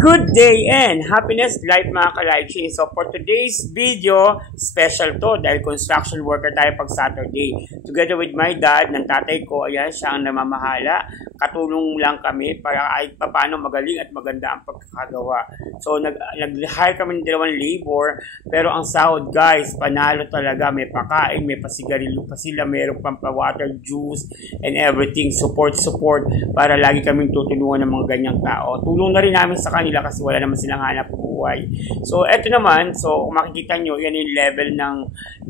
Good day and happiness life mga ka-Lychee. So for today's video, special to dahil construction worker tayo pag Saturday. Together with my dad, ng tatay ko, ayan siya ang namamahala. Katulong lang kami para kahit paano magaling at maganda ang pagkakagawa. So nag-hire kami ng 2 labor, pero ang sahod guys, panalo talaga. May pakain, may pasigarilyo pa sila, mayroong pampawater, juice, and everything. Support para lagi kaming tutulungan ng mga ganyang tao. Tulong na rin namin sa kanila kasi wala naman silang hanap buhay. So, eto naman. So, kung makikita nyo, yan yung level ng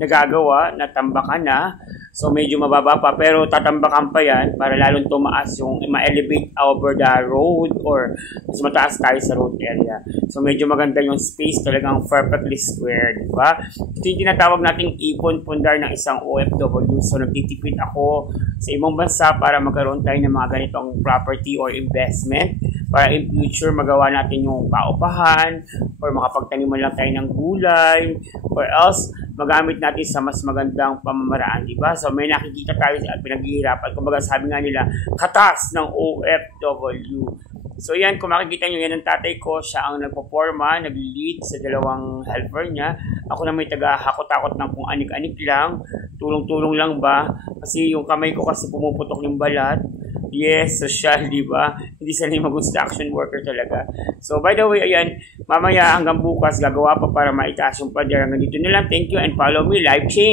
nagagawa, natambakan na. So, medyo mababa pa. Pero tatambakan pa yan para lalong tumaas yung ma-elevate over the road or mas mataas tayo sa road area. So, medyo maganda yung space. Talagang perfectly square. Diba? Ito yung tinatawag nating ipon-pundar ng isang OFW. So, nagtitipid ako sa ibang bansa para magkaroon tayo ng mga ganitong property or investment para in future magawa natin yung paupahan or makapagtaniman lang tayo ng gulay or else magamit natin sa mas magandang pamamaraan, diba? So may nakikita tayo at pinaghihirapan. Kumbaga sabi nga nila, katas ng OFW. So yan, kung makikita nyo, yan ang tatay ko. Siya ang nagpo-forma, nag-lead sa 2 helper niya. Ako na may taga-hakot-hakot ng kung anik-anik lang. Tulong-tulong lang ba? Kasi yung kamay ko kasi pumuputok yung balat. Yes, social, di ba? Hindi sanay mag-construction worker talaga. So, by the way, ayan, mamaya hanggang bukas, gagawa pa para maitaas yung pader. Hanggang dito na lang. Thank you and follow me, Lychee.